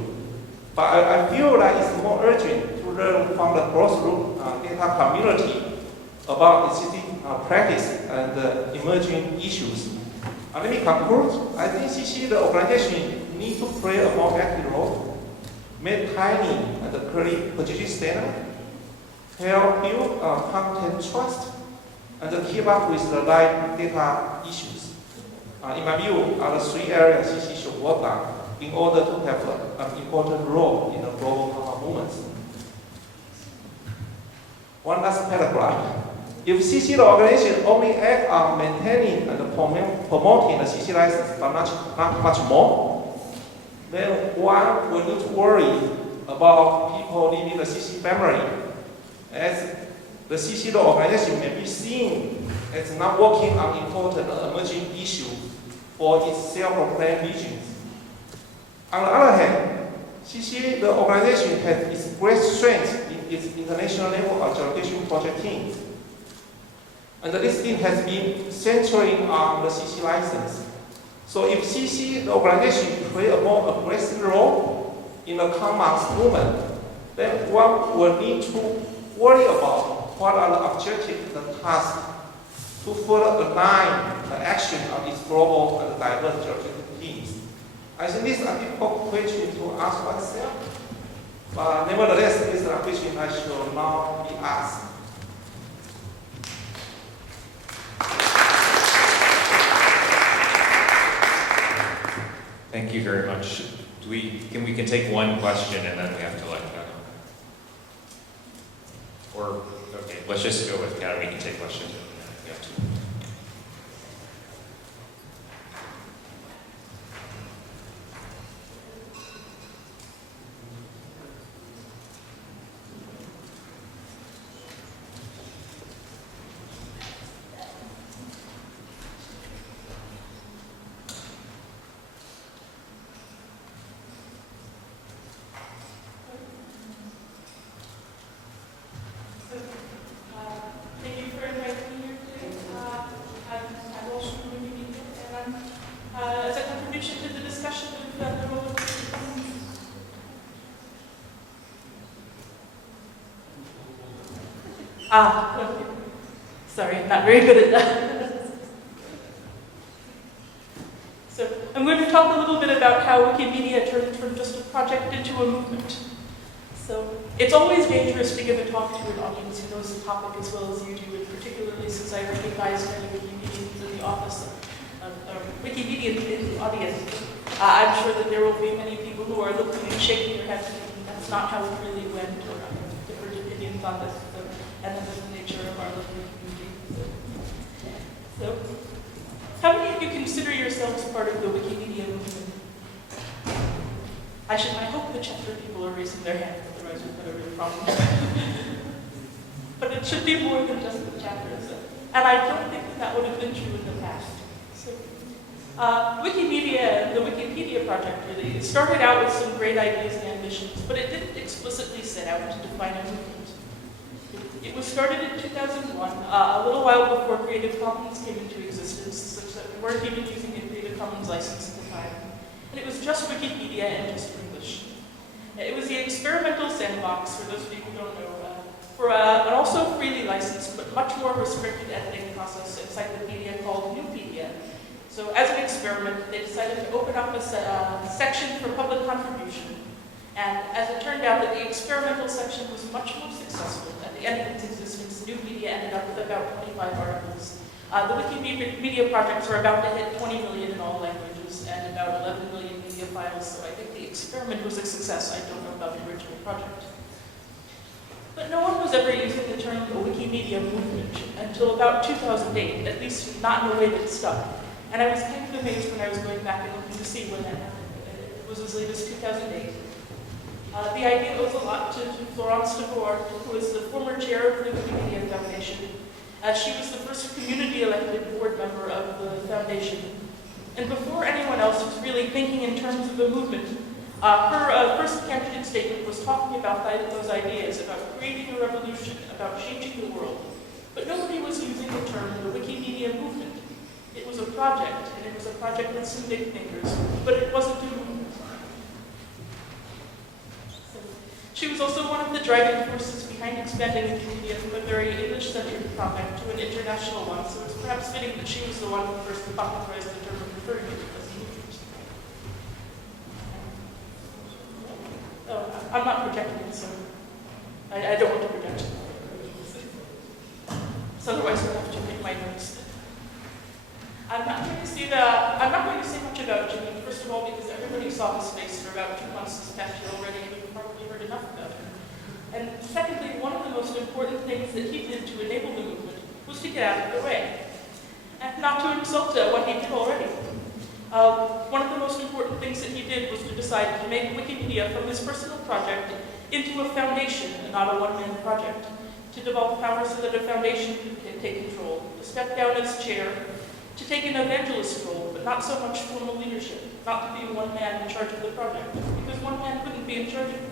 But I feel that it's more urgent to learn from the grassroots data community about existing practice and emerging issues. Let me conclude. I think CC, the organization, need to play a more active role, make tiny and clearly position standard, help build content trust, and keep up with the live data issues. In my view, are the three areas CC should work on in order to have an important role in the global movement. One last paragraph. If CC, the organization, only act on maintaining and promoting the CC license, but not much more, then one will need to worry about people leaving the CC family, as the CC, the organization, may be seen as not working on important emerging issues for its self-proclaimed visions. On the other hand, CC, the organization, has its great strength in its international level adjudication project teams. And this team has been centering on the CC license. So if CC, the organization, play a more aggressive role in the commons movement, then one will need to worry about what are the objectives and tasks to further align the action of these global and diverse geographic teams. I think this is a difficult question to ask oneself, but nevertheless, this is a question I should now be asked. Thank you very much. We can take one question and then we have to let go. Or, okay, let's just go with, yeah, we can take questions if we have to. Sorry, I'm not very good at that. So I'm going to talk a little bit about how Wikimedia turned from just a project into a movement. So it's always dangerous to give a talk to an audience who knows the topic as well as you do, and particularly since I recognize many Wikimedians in the office, Wikimedians in the audience. I'm sure that there will be many people who are looking and shaking their heads thinking that's not how it really went, or different opinions on this, and that is the nature of our local community. So, how many of you consider yourselves part of the Wikimedia movement? I hope the chapter people are raising their hands, otherwise we've got a real problem. But it should be more than just the chapters. And I don't think that would have been true in the past. So, Wikimedia, the Wikipedia project really, started out with some great ideas and ambitions, but it didn't explicitly set out to define a movement. It was started in 2001, a little while before Creative Commons came into existence, such that we weren't even using a Creative Commons license at the time. And it was just Wikipedia and just English. It was the experimental sandbox, for those of you who don't know, for an also freely licensed but much more restricted editing process encyclopedia called Newpedia. So as an experiment, they decided to open up a section for public contribution. And as it turned out, that the experimental section was much more successful. At the end of its existence, Newpedia ended up with about 25 articles. The Wikimedia projects are about to hit 20 million in all languages and about 11 million media files, so I think the experiment was a success. I don't know about the original project. But no one was ever using the term the Wikimedia movement until about 2008, at least not in a way that stuck. And I was kind of amazed when I was going back and looking to see when that happened. It was as late as 2008. The idea owes a lot to Florence DeVore, who is the former chair of the Wikimedia Foundation. She was the first community-elected board member of the foundation. And before anyone else was really thinking in terms of a movement, her first candidate statement was talking about those ideas, about creating a revolution, about changing the world. But nobody was using the term the Wikimedia movement. It was a project, and it was a project with some big fingers, but it wasn't a movement. She was also one of the driving forces behind expanding Wikimedia from a very English-centered project to an international one, so it's perhaps fitting that she was the one who first popularized the term and referred to it as a movement. Oh, I'm not projecting, so I don't want to project. So otherwise I'll have to make my notes. I'm not going to say much about Jimmy, first of all, because everybody saw his face for about 2 months this past year already, and you've probably heard enough about him. And secondly, one of the most important things that he did to enable the movement was to get out of the way. And not to insult what he did already. One of the most important things that he did was to decide to make Wikimedia from his personal project into a foundation and not a one-man project. To devolve power so that a foundation could take control, to step down as chair, to take an evangelist role, but not so much formal leadership, not to be one man in charge of the project, because one man couldn't be in charge of it.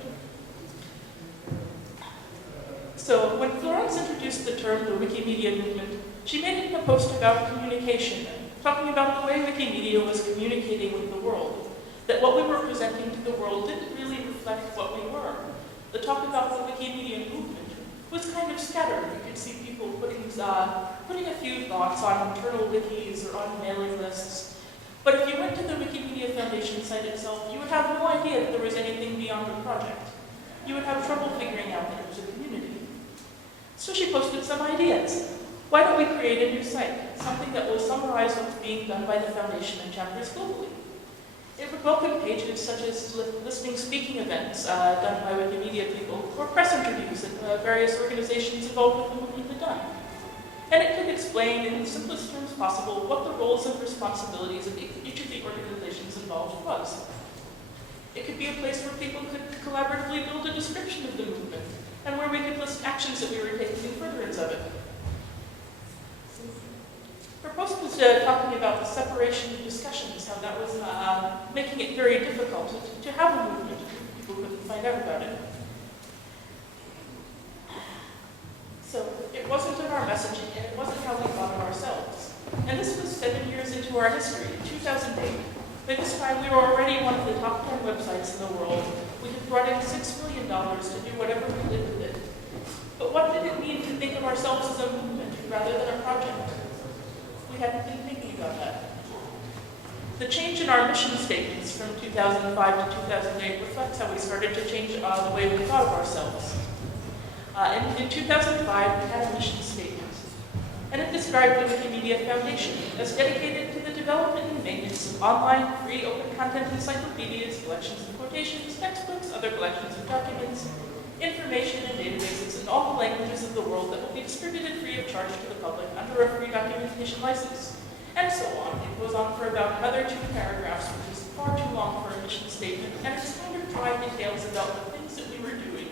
So when Florence introduced the term the Wikimedia movement, she made it in a post about communication, talking about the way Wikimedia was communicating with the world, that what we were presenting to the world didn't really reflect what we were. The talk about the Wikimedia movement was kind of scattered. You could see people putting a few thoughts on internal wikis or on mailing lists. But if you went to the Wikimedia Foundation site itself, you would have no idea that there was anything beyond the project. You would have trouble figuring out that it was a community. So she posted some ideas. Why don't we create a new site, something that will summarize what's being done by the Foundation and chapters globally? It would welcome pages such as listing speaking events done by Wikimedia people, or press interviews that various organizations involved with the movement had done. And it could explain in the simplest terms possible what the roles and responsibilities of each of the organizations involved was. It could be a place where people could collaboratively build a description of the movement, and where we could list actions that we were taking in furtherance of it. Her post was talking about the separation of discussions, how that was making it very difficult to have a movement if people couldn't find out about it. So it wasn't in our messaging, and it wasn't how we thought of ourselves. And this was 7 years into our history, 2008. By this time, we were already one of the top 10 websites in the world. We had brought in $6 million to do whatever we did with it. But what did it mean to think of ourselves as a movement rather than a project. We hadn't been thinking about that. The change in our mission statements from 2005 to 2008 reflects how we started to change the way we thought of ourselves. In 2005, we had a mission statement, and it described the Wikimedia Foundation as dedicated to the development and maintenance of online, free, open content encyclopedias, collections of quotations, textbooks, other collections of documents, information and databases in all the languages of the world that will be distributed free of charge to the public under a free documentation license. And so on. It goes on for about another 2 paragraphs, which is far too long for a mission statement, and it's kind of dry details about the things that we were doing.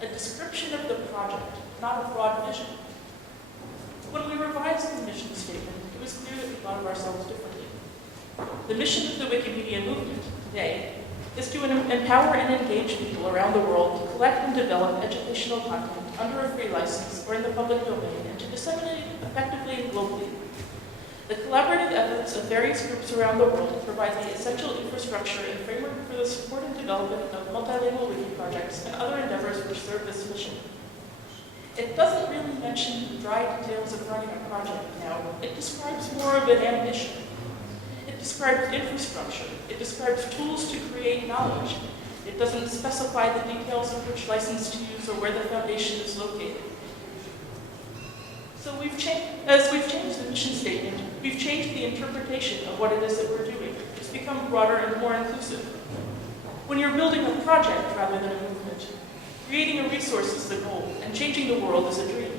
A description of the project, not a broad vision. When we revised the mission statement, it was clear that we thought of ourselves differently. The mission of the Wikimedia movement today is to empower and engage people around the world to collect and develop educational content under a free license or in the public domain and to disseminate it effectively and globally. The collaborative efforts of various groups around the world provide the essential infrastructure and framework for the support and development of multilingual wiki projects and other endeavors which serve this mission. It doesn't really mention the dry details of running a project now. It describes more of an ambition. It describes infrastructure. It describes tools to create knowledge. It doesn't specify the details of which license to use or where the foundation is located. So as we've changed the mission statement, we've changed the interpretation of what it is that we're doing. It's become broader and more inclusive. When you're building a project rather than a movement, creating a resource is the goal, and changing the world is a dream.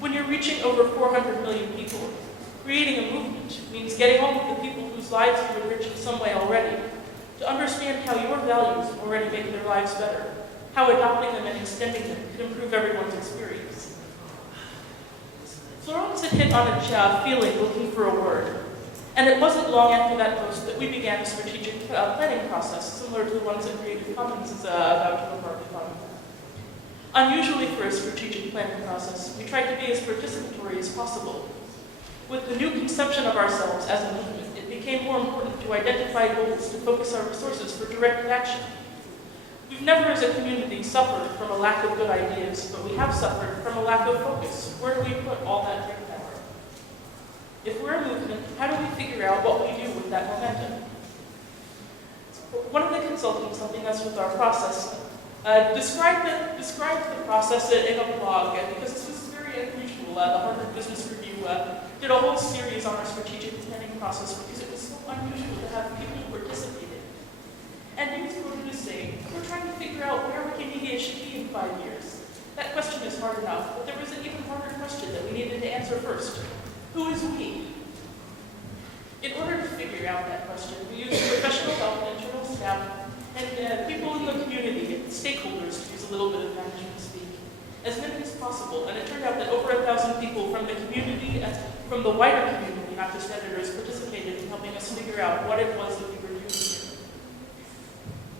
When you're reaching over 400 million people, creating a movement means getting all of the people whose lives you enrich in some way already to understand how your values already make their lives better, how adopting them and extending them can improve everyone's experience. Florence had hit on a feeling looking for a word, and it wasn't long after that post that we began a strategic planning process similar to the ones that Creative Commons is about to embark upon. Unusually for a strategic planning process, we tried to be as participatory as possible. With the new conception of ourselves as a movement, it became more important to identify goals to focus our resources for directed action. We've never as a community suffered from a lack of good ideas, but we have suffered from a lack of focus. Where do we put all that great power? If we're a movement, how do we figure out what we do with that momentum? One of the consultants helping us with our process described the process in a blog, because this was very unusual. The Harvard Business Review did a whole series on our strategic planning process because it was so unusual to have people who participated. And he was quoted as saying, "We're trying to figure out where Wikimedia should be in 5 years. That question is hard enough, but there was an even harder question that we needed to answer first. Who is we?" In order to figure out that question, we used professional help, internal staff, and people in the community, stakeholders, to use a little bit of management speak, as many as possible. And it turned out that over 1,000 people from the community and from the wider community, not just editors, participated in helping us figure out what it was that we were doing.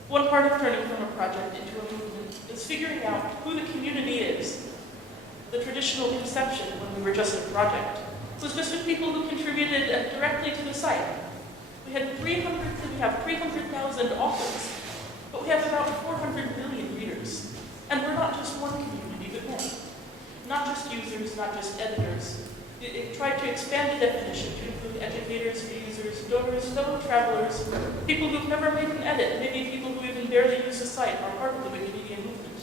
One part of turning from a project into a movement is figuring out who the community is. The traditional conception, when we were just a project, was just of people who contributed directly to the site. We have 300,000 authors, but we have about 400 million readers. And we're not just one community, but many. Not just users, not just editors. It tried to expand the definition to include educators, users, donors, fellow travelers, people who've never made an edit, maybe people who even barely use the site are part of the Wikimedia movement.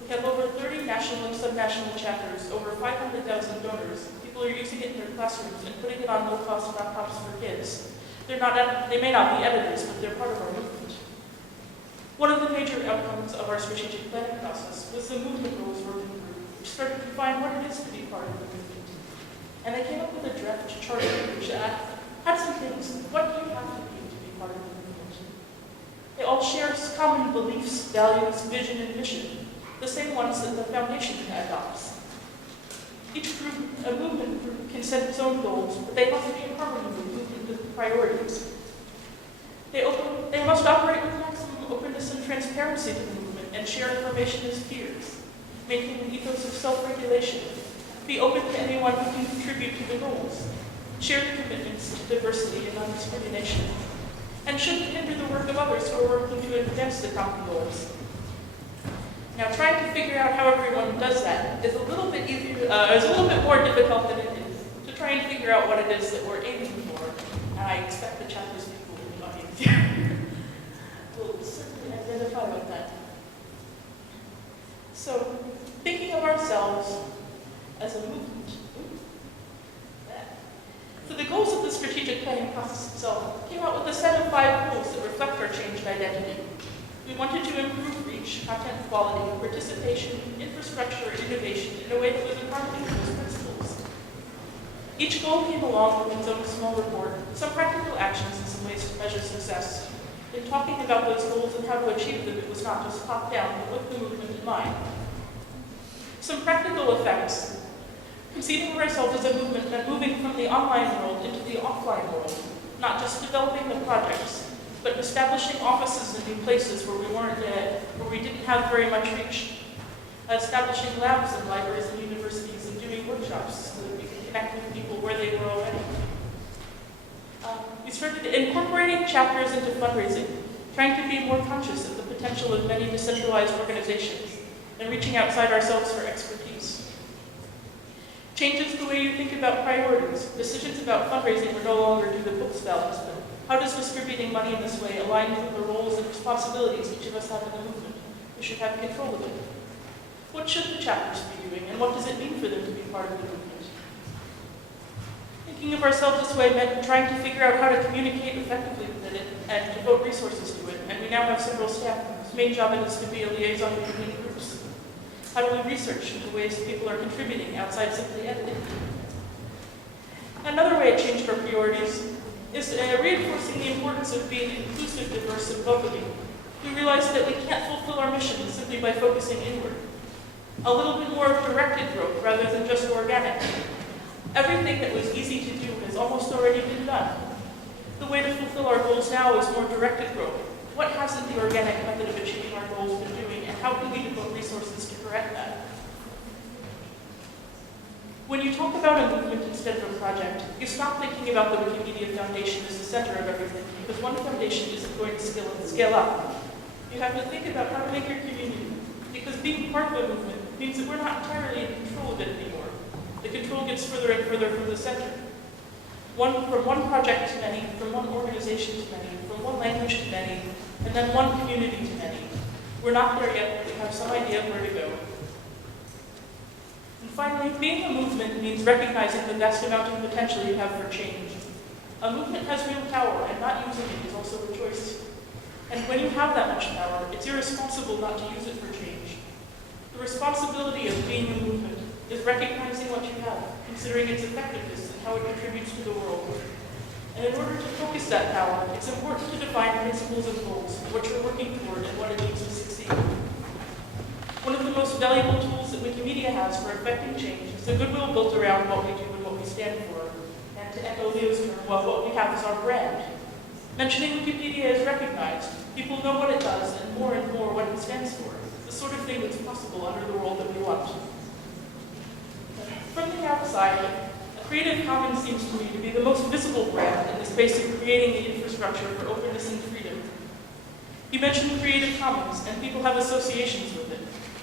We have over 30 national and subnational chapters, over 500,000 donors. People are using it in their classrooms and putting it on low-cost laptops for kids. They may not be editors, but they're part of our movement. One of the major outcomes of our strategic planning process was the movement rules working group, which started to define what it is to be part of the movement. And they came up with a draft charter which had some things. What do you have to be part of the movement? They all share common beliefs, values, vision, and mission, the same ones that the foundation adopts. Each group, a movement group, can set its own goals, but they must be in harmony with movement priorities. They must operate with maximum openness and transparency to the movement and share information as peers, maintain an ethos of self-regulation, be open to anyone who can contribute to the goals, share the commitments to diversity and non-discrimination, and shouldn't hinder the work of others who are working to advance the common goals. Now, trying to figure out how everyone does that is a little bit easier, is a little bit more difficult than it is to try and figure out what it is that we're aiming for. And I expect the chapters people in the audience here will certainly identify with that. So, thinking of ourselves as a movement. So the goals of the strategic planning process itself came out with a set of 5 goals that reflect our changed identity. We wanted to improve reach, content quality, participation, infrastructure, and innovation in a way that was in harmony with those principles. Each goal came along with its own small report, some practical actions and some ways to measure success. In talking about those goals and how to achieve them, it was not just top-down, but with the movement in mind. Some practical effects. Conceiving of ourselves as a movement meant moving from the online world into the offline world, not just developing the projects, but establishing offices in new places where we didn't have very much reach, establishing labs in libraries and universities and doing workshops so that we could connect with people where they were already. We started incorporating chapters into fundraising, trying to be more conscious of the potential of many decentralized organizations, and reaching outside ourselves for expertise. Changes the way you think about priorities. Decisions about fundraising were no longer do the books balance, but how does distributing money in this way align with the roles and responsibilities each of us have in the movement? We should have control of it. What should the chapters be doing, and what does it mean for them to be part of the movement? Thinking of ourselves this way meant trying to figure out how to communicate effectively with it and devote resources to it, and we now have several staff whose main job it is to be a liaison between groups. How do we research into ways people are contributing outside simply editing? Another way it changed our priorities is reinforcing the importance of being inclusive, diverse, and welcoming. We realized that we can't fulfill our mission simply by focusing inward. A little bit more of directed growth rather than just organic. Everything that was easy to do has almost already been done. The way to fulfill our goals now is more directed growth. What hasn't the organic method of achieving our goals been doing, and how can we devote resources to correct that? When you talk about a movement instead of a project, you stop thinking about the Wikimedia Foundation as the center of everything, because one foundation isn't going to scale up. You have to think about how to make your community, because being part of a movement means that we're not entirely in control of it anymore. The control gets further and further from the center. From one project to many, from one organization to many, from one language to many, and then one community to many. We're not there yet, but we have some idea of where to go. And finally, being a movement means recognizing the vast amount of potential you have for change. A movement has real power, and not using it is also a choice. And when you have that much power, it's irresponsible not to use it for change. The responsibility of being a movement is recognizing what you have, considering its effectiveness and how it contributes to the world. And in order to focus that power, it's important to define principles and goals, what you're working toward and what it needs to succeed. One of the most valuable tools that Wikimedia has for effecting change is the goodwill built around what we do and what we stand for. And to echo Leo's term, well, what we have is our brand. Mentioning Wikipedia is recognized. People know what it does and more what it stands for. The sort of thing that's possible under the world that we want. From the outside, Creative Commons seems to me to be the most visible brand in the space of creating the infrastructure for openness and freedom. You mentioned Creative Commons, and people have associations with it.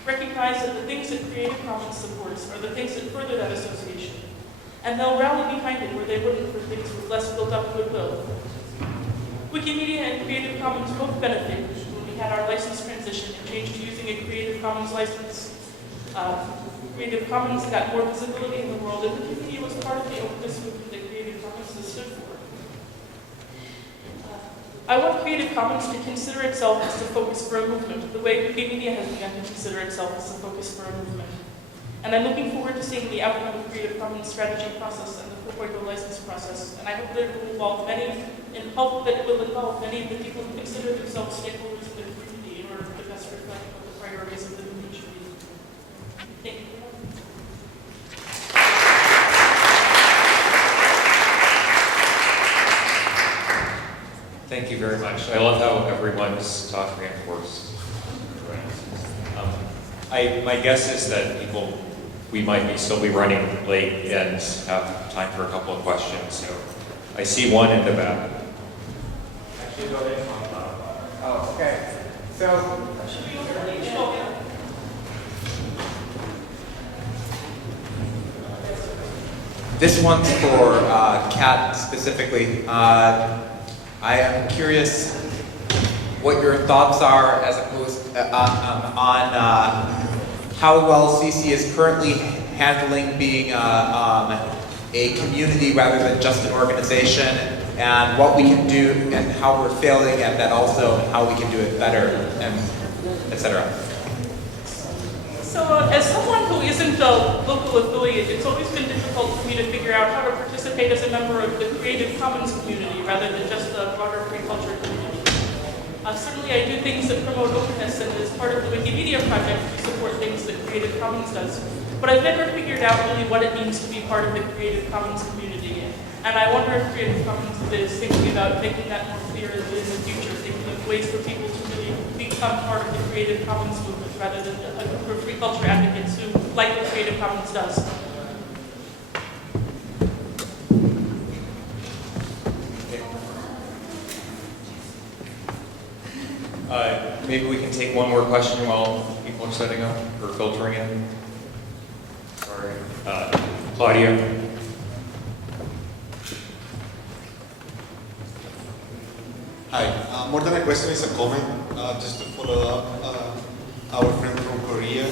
Recognize that the things that Creative Commons supports are the things that further that association, and they'll rally behind it where they wouldn't for things with less built-up goodwill. Wikimedia and Creative Commons both benefited when we had our license transition and changed to using a Creative Commons license. Creative Commons got more visibility in the world, and Wikimedia was part of the openness movement that Creative Commons has stood for. I want Creative Commons to consider itself as the focus for a movement, the way Wikimedia has begun to consider itself as the focus for a movement. And I'm looking forward to seeing the outcome of the Creative Commons strategy process and the 4.0 license process, and I hope that it will involve many of the people who consider themselves stakeholders in the community in order to best reflect what the priorities of the movement should be. Thank you. Thank you very much. I love how everyone's talk reinforced. My guess is that we might still be running late and have time for a couple of questions. So I see one in the back. Oh, okay. So, This one's for Kat specifically. I am curious what your thoughts are as opposed on how well CC is currently handling being a community rather than just an organization, and what we can do and how we're failing at that also, and how we can do it better, and etc. So as someone who isn't a local affiliate, it's always been difficult for me to figure out how to participate as a member of the Creative Commons community rather than just the broader free culture community. Certainly I do things that promote openness, and as part of the Wikimedia project, we support things that Creative Commons does. But I've never figured out really what it means to be part of the Creative Commons community. And I wonder if Creative Commons is thinking about making that more clear in the future, thinking of ways for people to really become part of the Creative Commons movement rather than a group of free culture advocates who like what Creative Commons does. Maybe we can take one more question while people are setting up or filtering in. Sorry. Claudia. Hi. More than a question, it's a comment. Just to follow up our friend from Korea.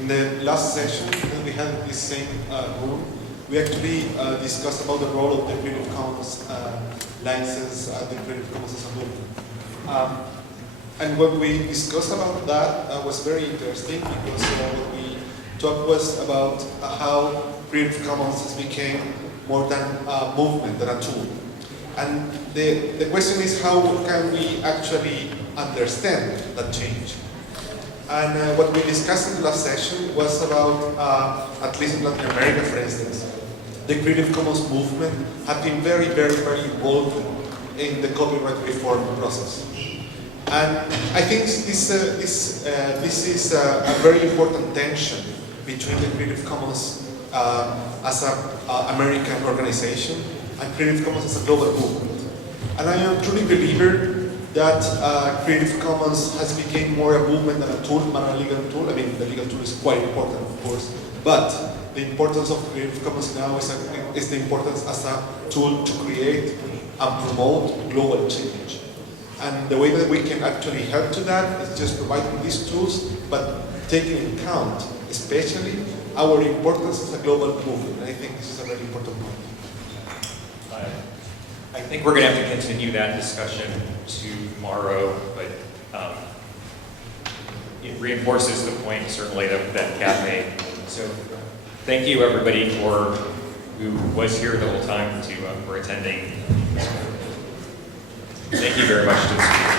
In the last session, when we had this same room, we actually discussed about the role of the Creative Commons license and the Creative Commons as a movement. And what we discussed about that was very interesting, because what we talked was about how Creative Commons has become more than a movement, than a tool. And the question is, how can we actually understand that change? And what we discussed in the last session was about, at least in Latin America, for instance, the Creative Commons movement had been very, very, very involved in the copyright reform process. And I think this is a very important tension between the Creative Commons as an American organization and Creative Commons as a global movement. And I am truly a believer that Creative Commons has become more a movement than a tool, than a legal tool. I mean, the legal tool is quite important, of course, but the importance of Creative Commons now is the importance as a tool to create and promote global change. And the way that we can actually help to that is just providing these tools, but taking into account, especially, our importance as a global movement. And I think this is a very important point. I think we're going to have to continue that discussion tomorrow, but it reinforces the point, certainly, that Kat made. So thank you, everybody, who was here the whole time, for attending. Thank you very much to the speakers.